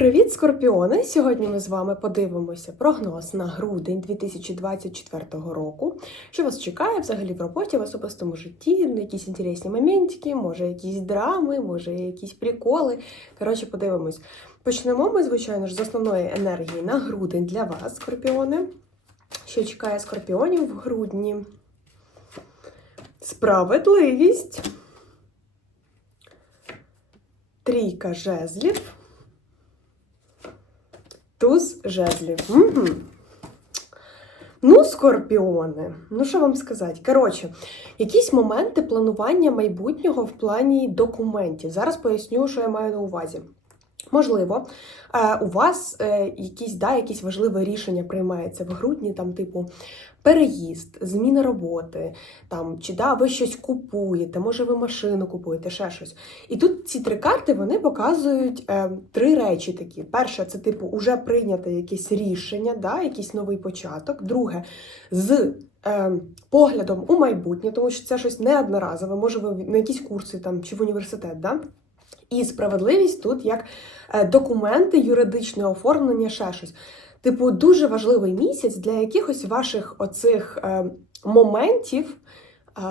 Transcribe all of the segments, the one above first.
Привіт, скорпіони! Сьогодні ми з вами подивимося прогноз на грудень 2024 року. Що вас чекає взагалі в роботі, в особистому житті, якісь інтересні моментики, може якісь драми, може якісь приколи. Коротше, подивимось. Почнемо ми, звичайно ж, з основної енергії на грудень для вас, скорпіони. Що чекає скорпіонів в грудні? Справедливість. Трійка жезлів. Туз жезлів. Угу. Ну, скорпіони, ну що вам сказати? Коротше, якісь моменти планування майбутнього в плані документів. Зараз поясню, що я маю на увазі. Можливо, е, у вас е, якісь да, якісь важливе рішення приймається в грудні, там, типу, переїзд, зміна роботи, там, чи да, ви щось купуєте, може ви машину купуєте, ще щось. І тут ці три карти вони показують е, три речі такі. Перше, це типу, уже прийняте якесь рішення, да, якийсь новий початок. Друге, з поглядом у майбутнє, тому що це щось неодноразове, може ви на якісь курси там, чи в університет. Да? І справедливість тут як е, документи, юридичне оформлення, ще щось. Типу, дуже важливий місяць для якихось ваших оцих е, моментів. Е,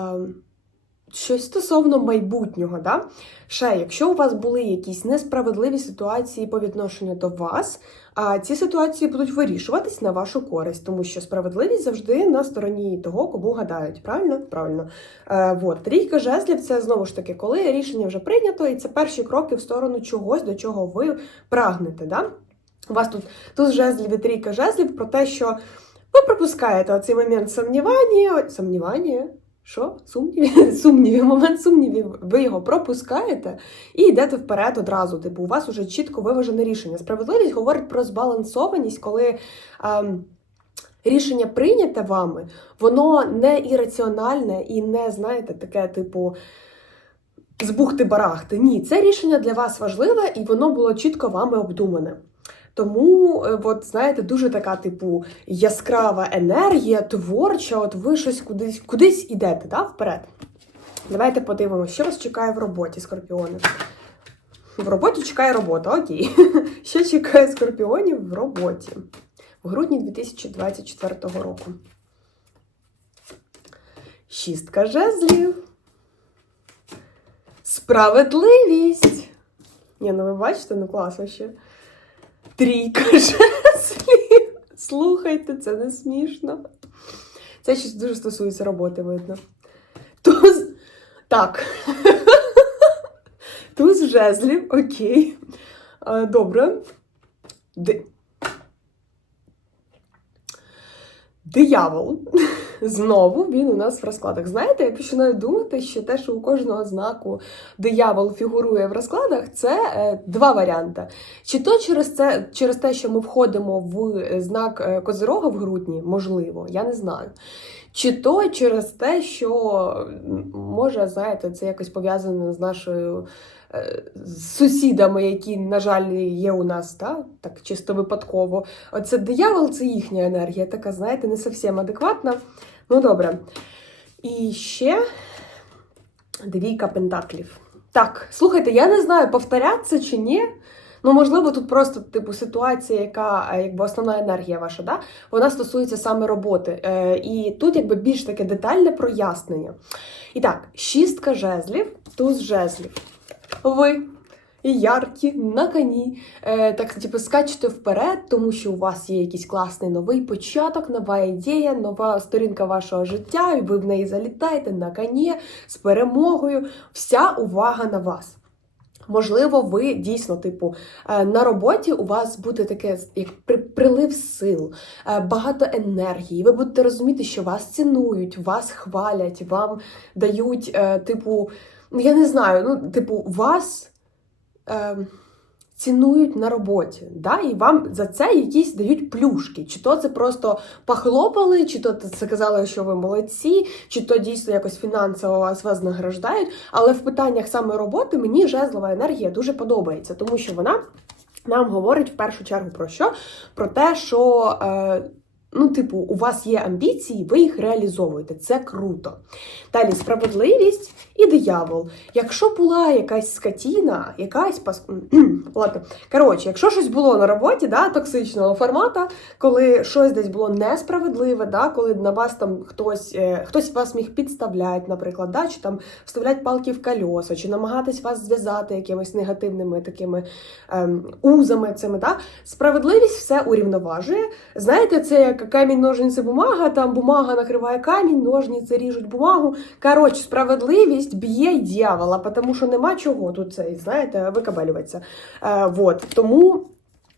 Щось стосовно майбутнього, да? ще, якщо у вас були якісь несправедливі ситуації по відношенню до вас, а ці ситуації будуть вирішуватись на вашу користь, тому що справедливість завжди на стороні того, кому гадають. Правильно? Правильно. Е, вот. Трійка жезлів це знову ж таки, коли рішення вже прийнято, і це перші кроки в сторону чогось, до чого ви прагнете. Да? У вас тут тут жезлів і трійка жезлів про те, що ви пропускаєте оцей момент сумнівання. Сумнівання? Що? Сумнівів? Сумнівів, момент сумнівів, ви його пропускаєте і йдете вперед одразу. Типу, у вас уже чітко виважене рішення. Справедливість говорить про збалансованість, коли ем, рішення прийняте вами, воно не ірраціональне і не, знаєте, таке, типу, збухти-барахти. Ні, це рішення для вас важливе, і воно було чітко вами обдумане. Тому, е, от знаєте, дуже така, типу, яскрава енергія, творча, от ви щось кудись кудись ідете, да, вперед. Давайте подивимося, що вас чекає в роботі, скорпіони. В роботі чекає робота, окей. Що чекає скорпіонів в роботі в грудні 2024 року? Шістка жезлів. Справедливість. Ні, ну ви бачите, ну класно ще. Трійка жезлів. Слухайте, це не смішно. Це щось дуже стосується роботи, видно. Туз. Так. Туз жезлів, окей. Добре. Ди... Диявол. Знову він у нас в розкладах. Знаєте, я починаю думати, що те, що у кожного знаку диявол фігурує в розкладах, це е, два варіанти. Чи то через це, через те, що ми входимо в знак е, Козирога в грудні, можливо, я не знаю. Чи то через те, що може, знаєте, це якось пов'язано з нашою е, з сусідами, які, на жаль, є у нас, та? так чисто випадково. Оце диявол це їхня енергія, така, знаєте, не зовсім адекватна. Ну, добре. І ще двійка пентаклів. Так, слухайте, я не знаю, повторяться чи ні. Ну, можливо, тут просто типу ситуація, яка е, якби основна енергія ваша, да? вона стосується саме роботи. Е, І тут якби більш таке детальне прояснення. І так, шістка жезлів, туз жезлів. Ви яркі, на коні, е, так типу, скачете вперед, тому що у вас є якийсь класний новий початок, нова ідея, нова сторінка вашого життя, і ви в неї залітаєте на коні з перемогою. Вся увага на вас. Можливо, ви дійсно, типу, е, на роботі у вас буде таке як при- прилив сил, е, багато енергії. Ви будете розуміти, що вас цінують, вас хвалять, вам дають, е, типу, я не знаю, ну, типу, вас е, цінують на роботі, да? і вам за це якісь дають плюшки. Чи то це просто похлопали, чи то це казали, що ви молодці, чи то дійсно якось фінансово вас, вас награждають. Але в питаннях саме роботи мені жезлова енергія дуже подобається, тому що вона нам говорить в першу чергу про що? Про те, що. Е, Ну, типу, у вас є амбіції, ви їх реалізовуєте. Це круто. Далі справедливість і диявол. Якщо була якась скотіна, якась пас... Ладно. Коротше, якщо щось було на роботі, да, токсичного формата, коли щось десь було несправедливе, да, коли на вас там хтось, е, хтось вас міг підставляти, наприклад, да, чи там вставляти палки в кольоса, чи намагатись вас зв'язати якимись негативними такими ем, узами цими, да, справедливість все урівноважує. Знаєте, це як камінь, ножниці, бумага, там бумага накриває камінь, ножниці ріжуть бумагу. Коротше, справедливість б'є дьявола, тому що нема чого тут це, знаєте, викабелюватися. Е, вот. Тому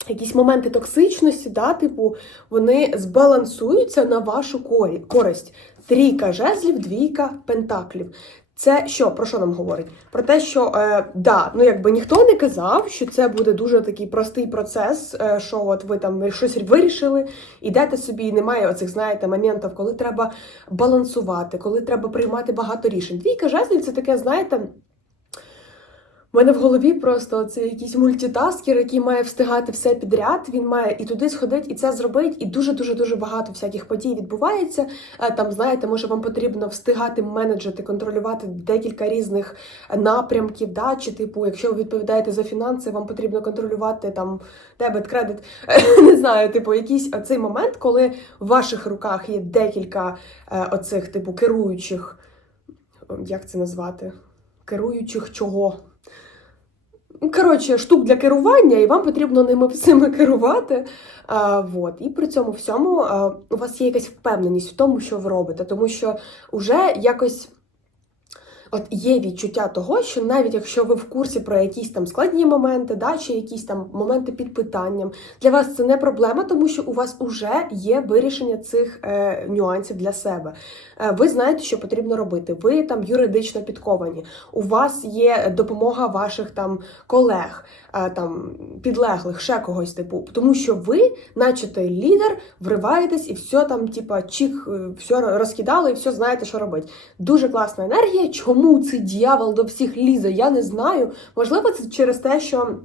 якісь моменти токсичності, да, типу, вони збалансуються на вашу користь. Трійка жезлів, двійка пентаклів. Це що про що нам говорить? Про те, що е, да, ну якби ніхто не казав, що це буде дуже такий простий процес, е, що от ви там щось вирішили, ідете собі, і немає оцих, знаєте, моментів, коли треба балансувати, коли треба приймати багато рішень. Двійка жезлів це таке, знаєте. У мене в голові просто це якийсь мультитаскер, який має встигати все підряд. Він має і туди сходити, і це зробити, і дуже дуже дуже багато всяких подій відбувається. Е, Там, знаєте, може вам потрібно встигати менеджити, контролювати декілька різних напрямків. Да? Чи, типу, якщо ви відповідаєте за фінанси, вам потрібно контролювати там дебет, кредит. Не знаю, типу, якийсь цей момент, коли в ваших руках є декілька е, оцих, типу, керуючих, як це назвати? Керуючих чого? Ну, Коротше, штук для керування, і вам потрібно ними всіми керувати. А, вот. І при цьому всьому а, у вас є якась впевненість в тому, що ви робите, тому що вже якось. От є відчуття того, що навіть якщо ви в курсі про якісь там складні моменти, да, чи якісь там моменти під питанням, для вас це не проблема, тому що у вас вже є вирішення цих е, нюансів для себе. Е, ви знаєте, що потрібно робити. Ви там юридично підковані. У вас є допомога ваших там колег, е, там підлеглих, ще когось типу, тому що ви, наче той лідер, вриваєтесь і все там, типа, чік, е, все розкидали, і все знаєте, що робити. Дуже класна енергія. Чому цей дьявол до всіх лізе? Я не знаю. Можливо, це через те, що.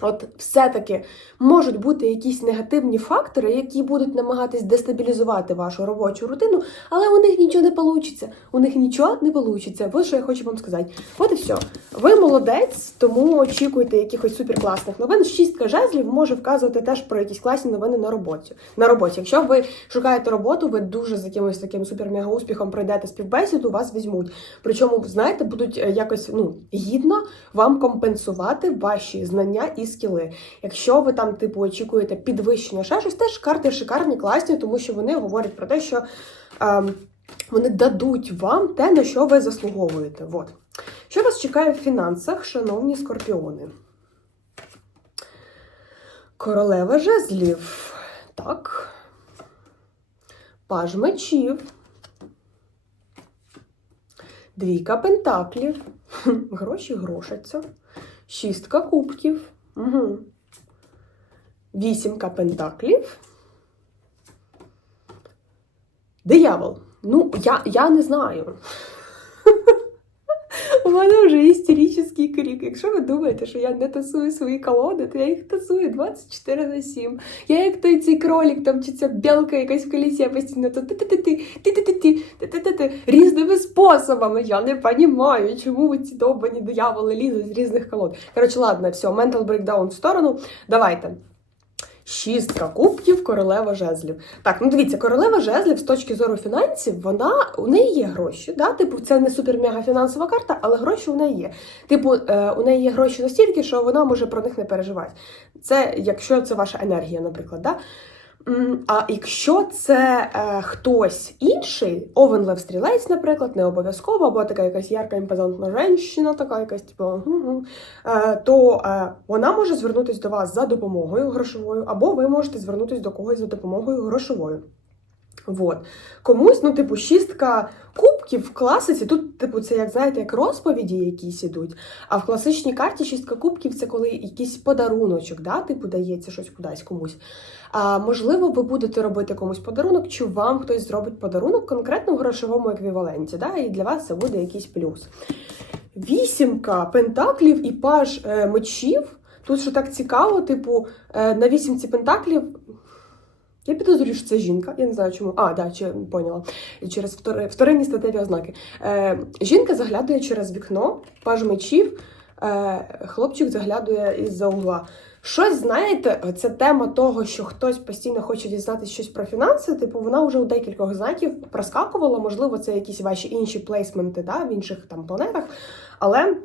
От все-таки можуть бути якісь негативні фактори, які будуть намагатись дестабілізувати вашу робочу рутину, але у них нічого не вийде. У них нічого не вийде. Ось що я хочу вам сказати. От і все. Ви молодець, тому очікуйте якихось суперкласних новин. Шістка жезлів може вказувати теж про якісь класні новини на роботі. На роботі. Якщо ви шукаєте роботу, ви дуже з якимось таким супер-мега успіхом пройдете співбесіду, вас візьмуть. Причому, знаєте, будуть е, якось ну гідно вам компенсувати ваші знання і скіли. Якщо ви там, типу, очікуєте підвищення, ще щось, теж карти шикарні, класні, тому що вони говорять про те, що ем, вони дадуть вам те, на що ви заслуговуєте. Вот. Що вас чекає в фінансах, шановні скорпіони? Королева жезлів. Так. Паж мечів. Двійка пентаклів. Гроші грошаться. Шістка кубків. Угу. Вісімка пентаклів. Диявол. Ну, я, я не знаю. У мене вже істеричний крик. Якщо ви думаєте, що я не тасую свої колоди, то я їх тасую 24 на 7. Я як той цей кролик, там чи ця білка якась в колісі, я постійно то ти-ти-ти, ти-ти-ти, ти-ти-ти, різними способами. Я не розумію, чому ці довбані дияволи лізуть з різних колод. Коротше, ладно, все, mental breakdown в сторону. Давайте. Шістка кубків, королева жезлів. Так, ну дивіться, королева жезлів з точки зору фінансів, вона у неї є гроші. Да? Типу, це не супер-мега фінансова карта, але гроші у неї є. Типу, е, у неї є гроші настільки, що вона може про них не переживати. Це якщо це ваша енергія, наприклад. Да? А якщо це е, хтось інший, овен лев стрілець, наприклад, не обов'язково, або така якась ярка імпозантна женщина, така якась, типу, гу-гу, е, то е, вона може звернутися до вас за допомогою грошовою, або ви можете звернутися до когось за допомогою грошовою. Вот. Комусь, ну, типу, шістка кубків в класиці, тут, типу, це як знаєте, як розповіді якісь ідуть. А в класичній карті шістка кубків це коли якийсь подаруночок, да, типу, дається щось кудись комусь. А можливо, ви будете робити комусь подарунок, чи вам хтось зробить подарунок конкретно в грошовому еквіваленті, да, і для вас це буде якийсь плюс. Вісімка пентаклів і паж е, мечів. Тут що так цікаво, типу, е, на вісімці пентаклів Я підозрюю, що це жінка, я не знаю чому. А, да, чи поняла. Через втори, вторинні статеві ознаки. Е, жінка заглядує через вікно, паж мечів, е, хлопчик заглядує із-за угла. Щось, знаєте, це тема того, що хтось постійно хоче дізнатися щось про фінанси. Типу, вона вже у декількох знаків проскакувала. Можливо, це якісь ваші інші плейсменти да, в інших там планетах. Але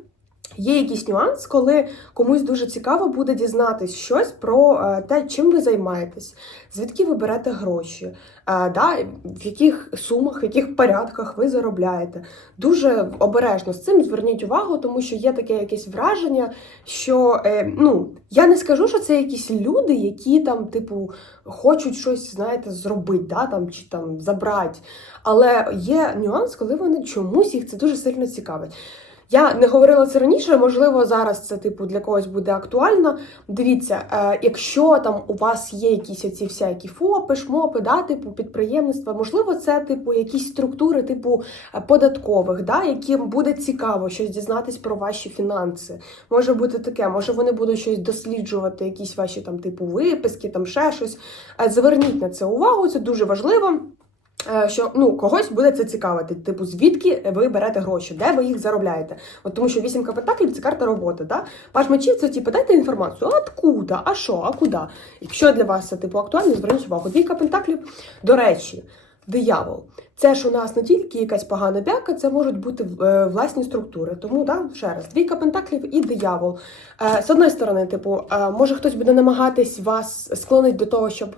є якийсь нюанс, коли комусь дуже цікаво буде дізнатись щось про е, те, чим ви займаєтесь, звідки ви берете гроші, е, да, в яких сумах, в яких порядках ви заробляєте. Дуже обережно з цим зверніть увагу, тому що є таке якесь враження, що е, ну я не скажу, що це якісь люди, які там, типу, хочуть щось, знаєте, зробити, да, там чи там забрати. Але є нюанс, коли вони чомусь їх це дуже сильно цікавить. Я не говорила це раніше, можливо, зараз це типу для когось буде актуально. Дивіться, е, якщо там у вас є якісь оці всякі ФОПи, шмопи, да, типу підприємництва, можливо, це типу якісь структури, типу е, податкових, да, яким буде цікаво щось дізнатись про ваші фінанси. Може бути таке, може вони будуть щось досліджувати, якісь ваші там типу виписки, там ще щось. Е, Зверніть на це увагу, це дуже важливо. Е, Що ну когось буде це цікавити, типу, звідки ви берете гроші, де ви їх заробляєте? От тому що вісімка пентаклів це карта роботи. Да? Паж мечів це типу, дайте інформацію, откуда, а що, а куди? Якщо для вас це типу актуально, зверніть увагу. Двійка пентаклів, до речі, диявол. Це ж у нас не тільки якась погана бяка, це можуть бути е, власні структури. Тому да, ще раз, двійка пентаклів і диявол. Е, з одної сторони, типу, е, може хтось буде намагатись вас склонити до того, щоб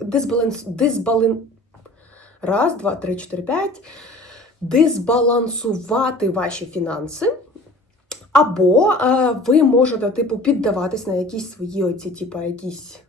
дисбаланс, дисбален, Раз, два, три, чотири, п'ять. Дисбалансувати ваші фінанси. Або е, ви можете, типу, піддаватись на якісь свої оці, типу, якісь.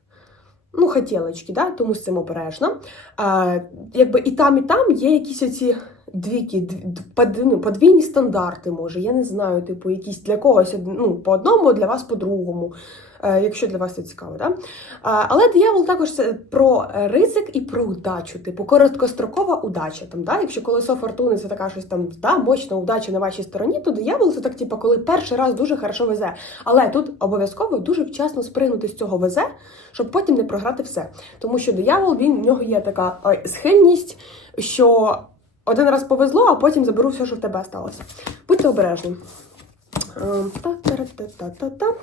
Ну, хотілочки, да? тому з цим обережно. Е, якби і там, і там є якісь оці двійки, дв- под- ну, подвійні стандарти, може. Я не знаю, типу, якісь для когось ну, по одному, для вас по-другому, якщо для вас це цікаво. Да? Е, але диявол також це про ризик і про удачу, типу короткострокова удача. Там, да? Якщо колесо фортуни це така щось там да, мощна удача на вашій стороні, то диявол це так, типу, коли перший раз дуже хорошо везе. Але тут обов'язково дуже вчасно спригнути з цього везе, щоб потім не програти все. Тому що диявол він в нього є така схильність, що один раз повезло, а потім заберу все, що в тебе сталося. Будьте обережні. Ем, Та-та-та-та-та-та.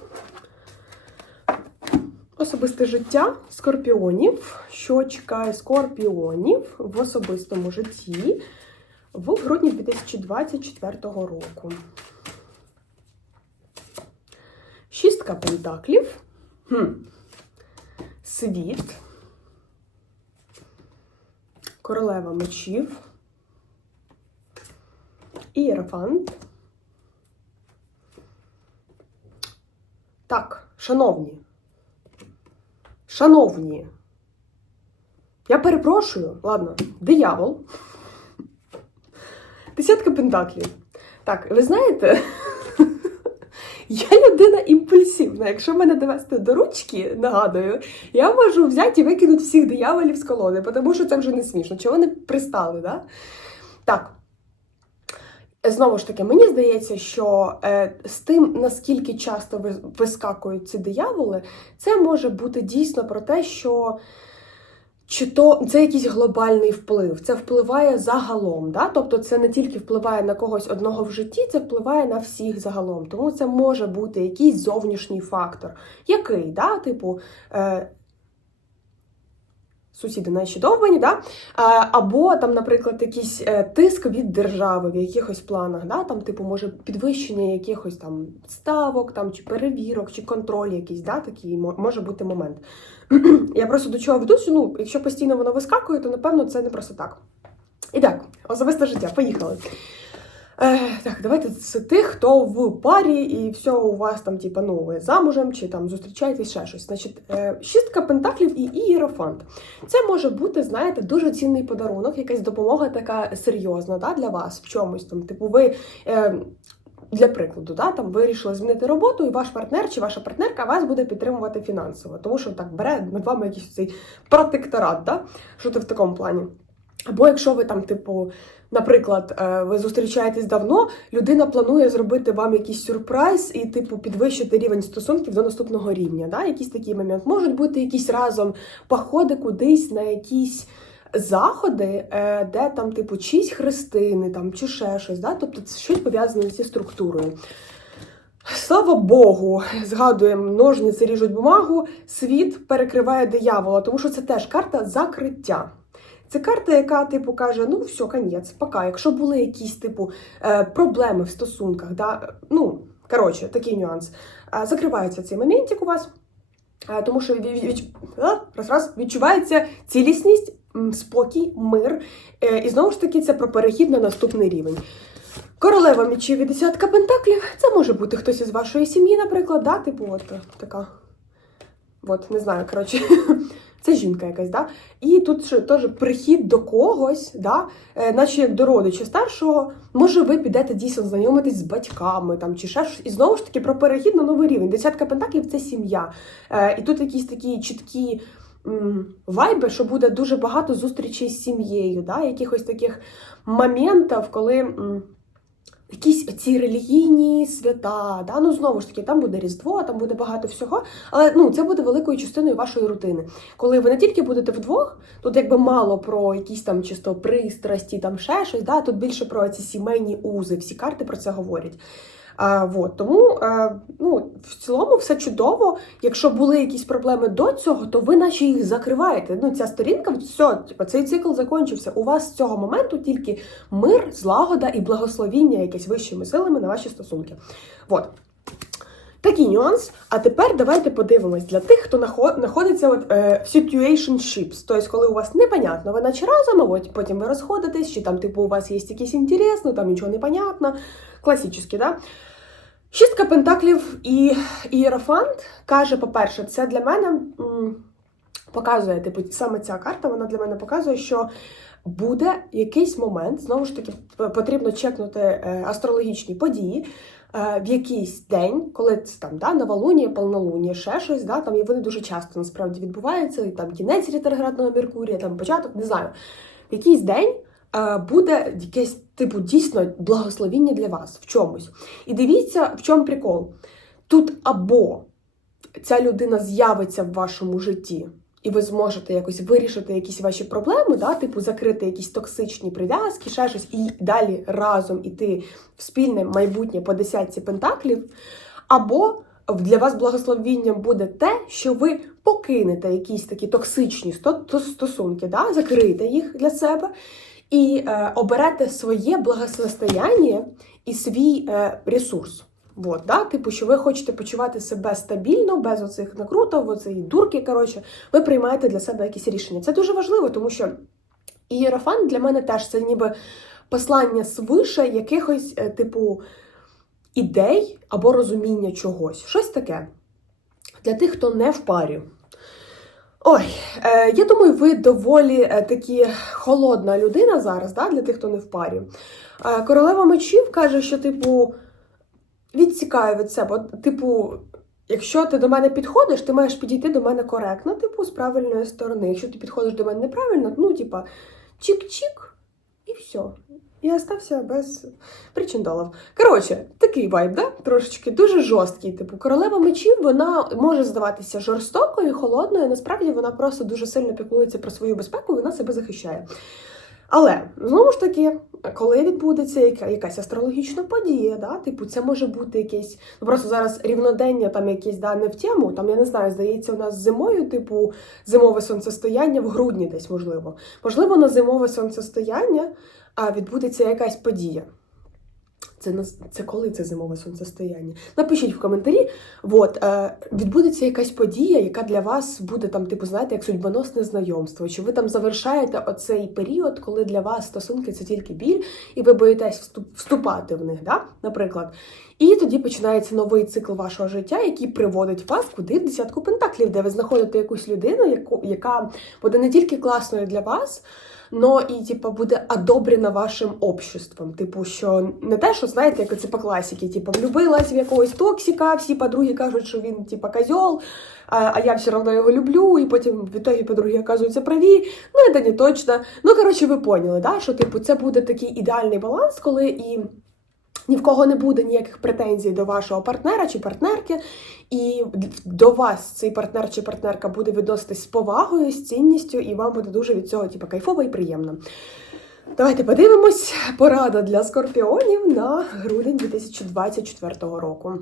Особисте життя скорпіонів. Що чекає скорпіонів в особистому житті в грудні 2024 року? Шістка пентаклів. Хм. Світ. Королева мечів. Ієрофант. Так, шановні. Шановні. Я перепрошую, ладно, диявол. Десятка пентаклів. Так, ви знаєте, я людина імпульсивна. Якщо мене довести до ручки, нагадую, я можу взяти і викинути всіх дияволів з колони, тому що це вже не смішно. Чого вони пристали, да? Так. Знову ж таки, мені здається, що е, з тим, наскільки часто вискакують ці дияволи, це може бути дійсно про те, що чи то це якийсь глобальний вплив, це впливає загалом. Да? Тобто це не тільки впливає на когось одного в житті, це впливає на всіх загалом. Тому це може бути якийсь зовнішній фактор. Який, да? типу. Е, Сусіди наші довбані, да? Або там, наприклад, якийсь е, тиск від держави в якихось планах, да? там, типу, може підвищення якихось там ставок, там, чи перевірок, чи контроль якийсь, да? такий може бути момент. Я просто до чого веду, ну, якщо постійно воно вискакує, то напевно це не просто так. І так, особисте життя, поїхали. Так, давайте з тих, хто в парі, і все у вас там, типа, ну, ви замужем, чи там зустрічаєтесь ще щось. Значить, е, шістка пентаклів і ієрофант. Це може бути, знаєте, дуже цінний подарунок, якась допомога така серйозна да, для вас в чомусь там. Типу, ви. Е, для прикладу, да, там вирішили змінити роботу, і ваш партнер чи ваша партнерка вас буде підтримувати фінансово, тому що так бере над вами якийсь цей протекторат, да? що ти в такому плані. Або якщо ви там, типу, наприклад, е, ви зустрічаєтесь давно, людина планує зробити вам якийсь сюрприз і, типу, підвищити рівень стосунків до наступного рівня. Да? Якийсь такий момент. Можуть бути якісь разом походи кудись на якісь заходи, е, де там, типу, чиїсь хрестини там, чи ще щось. Да? Тобто це щось пов'язане зі структурою. Слава Богу, згадуємо, ножниці ріжуть бумагу, світ перекриває диявола, тому що це теж карта закриття. Це карта, яка, типу, каже: ну, все, конець, пока. Якщо були якісь, типу, е, проблеми в стосунках, да, ну, коротше, такий нюанс. Е, Закривається цей моментик у вас, е, тому що раз, раз, відчувається цілісність, спокій, мир. Е, І знову ж таки, це про перехід на наступний рівень. Королева мечів і десятка пентаклів. Це може бути хтось із вашої сім'ї, наприклад, да? типу, от е, така. От, не знаю, коротше, це жінка якась, да? І тут теж прихід до когось, да? е, наче як до родича старшого, може, ви підете дійсно знайомитись з батьками там, чи ще щось. І знову ж таки про перехід на новий рівень. Десятка пентаклів це сім'я. Е, і тут якісь такі чіткі. Вайби, що буде дуже багато зустрічей з сім'єю, да? якихось таких моментів, коли якісь ці релігійні свята, да? ну знову ж таки, там буде Різдво, там буде багато всього, але ну, це буде великою частиною вашої рутини. Коли ви не тільки будете вдвох, тут якби мало про якісь там чисто пристрасті, там ще щось, да? тут більше про ці сімейні узи, всі карти про це говорять. Вот, тому е, ну, в цілому все чудово. Якщо були якісь проблеми до цього, то ви наче їх закриваєте. Ну, ця сторінка, все, типу, цей цикл закінчився. У вас з цього моменту тільки мир, злагода і благословіння якесь вищими силами на ваші стосунки. Вот. Такий нюанс. А тепер давайте подивимось для тих, хто знаходиться от, е, в situationships, тобто, коли у вас непонятно, ви наче разом, а потім ви розходитесь, чи там, типу, у вас є якийсь інтерес, ну там нічого не понятно. Класичний, да? Шістка пентаклів і Ієрофант каже, по-перше, це для мене м, показує, типу, саме ця карта, вона для мене показує, що буде якийсь момент, знову ж таки, потрібно чекнути е, астрологічні події. Е, В якийсь день, коли це там да, новолунія, полнолунія, ще щось, да, там і вони дуже часто насправді відбуваються, і там кінець ретроградного Меркурія, там початок, не знаю. В якийсь день е, буде якесь типу дійсно благословіння для вас в чомусь. І дивіться, в чому прикол. Тут або ця людина з'явиться в вашому житті, і ви зможете якось вирішити якісь ваші проблеми, да, типу закрити якісь токсичні прив'язки, ще щось, і далі разом іти в спільне майбутнє по десятці пентаклів. Або для вас благословінням буде те, що ви покинете якісь такі токсичні стосунки, да, закриєте їх для себе і е, оберете своє благосостояння і свій е, ресурс. Вот, да? Типу, що ви хочете почувати себе стабільно, без оцих накруток, оцієї дурки. Коротше, ви приймаєте для себе якісь рішення. Це дуже важливо, тому що ієрофан для мене теж це ніби послання свише якихось, е, типу, ідей або розуміння чогось. Щось таке. Для тих, хто не в парі. Ой, е, я думаю, ви доволі е, такі холодна людина зараз, да, для тих, хто не в парі. Е, королева мечів каже, що, типу, відсікаю від себе. От, Типу, якщо ти до мене підходиш, ти маєш підійти до мене коректно, типу, з правильної сторони. Якщо ти підходиш до мене неправильно, ну, типа, чик-чик, і все. І остався без причиндалів. Коротше, такий вайб, да? Трошечки дуже жорсткий. Типу, королева мечів вона може здаватися жорстокою, холодною. Насправді вона просто дуже сильно піклується про свою безпеку і вона себе захищає. Але знову ж таки, коли відбудеться яка, якась астрологічна подія, да, типу, це може бути якесь, ну просто зараз рівнодення там якісь да, не в тему. Там я не знаю, здається, у нас зимою, типу, зимове сонцестояння в грудні десь можливо. Можливо, на зимове сонцестояння а, відбудеться якась подія. Це це коли це зимове сонцестояння? Напишіть в коментарі. От, е, відбудеться якась подія, яка для вас буде там, типу, знаєте, як судьбоносне знайомство. Чи ви там завершаєте оцей період, коли для вас стосунки це тільки біль, і ви боїтесь вступ- вступати в них, да? наприклад. І тоді починається новий цикл вашого життя, який приводить вас куди в десятку пентаклів, де ви знаходите якусь людину, яку, яка буде не тільки класною для вас, но і типу, буде одобрена вашим обществом. Типу, що не те, що знаєте, як це по класіки, типу, влюбилась в якогось токсика, всі подруги кажуть, що він типу, козьол, а, а я все одно його люблю, і потім в ітогі подруги оказуються праві. Ну, це не точно. Ну, коротше, ви поняли, да? що типу, це буде такий ідеальний баланс, коли і. Ні в кого не буде ніяких претензій до вашого партнера чи партнерки, і до вас цей партнер чи партнерка буде відноситись з повагою, з цінністю, і вам буде дуже від цього типу, кайфово і приємно. Давайте подивимось. Порада для скорпіонів на грудень 2024 року.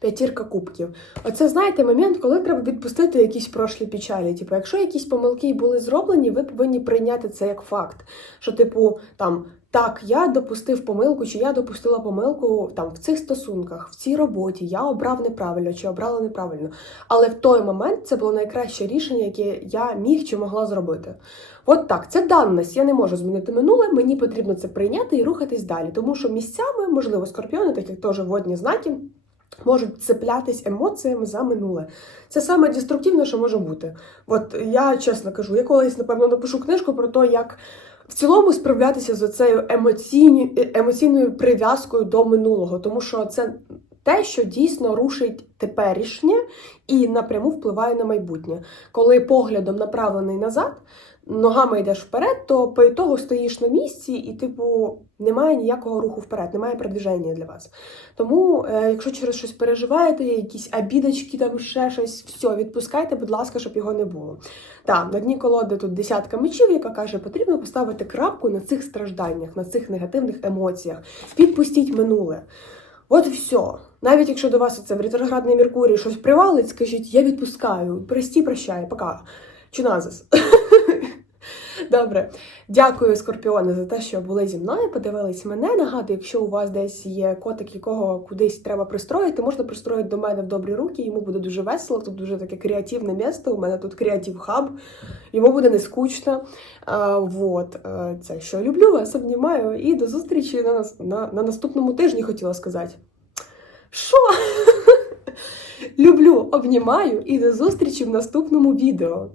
П'ятірка кубків. Оце знаєте момент, коли треба відпустити якісь прошлі печалі. Типу, якщо якісь помилки були зроблені, ви повинні прийняти це як факт. Що, типу, там так, я допустив помилку, чи я допустила помилку там в цих стосунках, в цій роботі, я обрав неправильно чи обрала неправильно. Але в той момент це було найкраще рішення, яке я міг чи могла зробити. От так, це даність. Я не можу змінити минуле, мені потрібно це прийняти і рухатись далі. Тому що місцями, можливо, скорпіони, так як теж водні знаки. Можуть цеплятись емоціями за минуле. Це саме деструктивне, що може бути. От я чесно кажу, я колись, напевно, напишу книжку про те, як в цілому справлятися з цією емоційною, емоційною прив'язкою до минулого, тому що це те, що дійсно рушить теперішнє і напряму впливає на майбутнє. Коли поглядом направлений назад, ногами йдеш вперед, то по ітогу стоїш на місці, і, типу, немає ніякого руху вперед, немає продвіження для вас. Тому, е, якщо через щось переживаєте, якісь обідочки, там ще щось, все, відпускайте, будь ласка, щоб його не було. Так, на дні колоди тут десятка мечів, яка каже, потрібно поставити крапку на цих стражданнях, на цих негативних емоціях. Відпустіть минуле. От все. Навіть якщо до вас це в ретроградний Меркурій щось привалить, скажіть, я відпускаю, прості, прощай, пока. Чуназис. Добре, дякую, скорпіони, за те, що були зі мною. Подивились мене. Нагадую, якщо у вас десь є котик, якого кудись треба пристроїти, можна пристроїти до мене в добрі руки. Йому буде дуже весело. Тут дуже таке креативне місто. У мене тут креатив хаб. Йому буде не скучно. А, вот. е, Це що люблю вас, обнімаю. І до зустрічі на, на, на наступному тижні хотіла сказати. Що? Люблю, обнімаю і до зустрічі в наступному відео.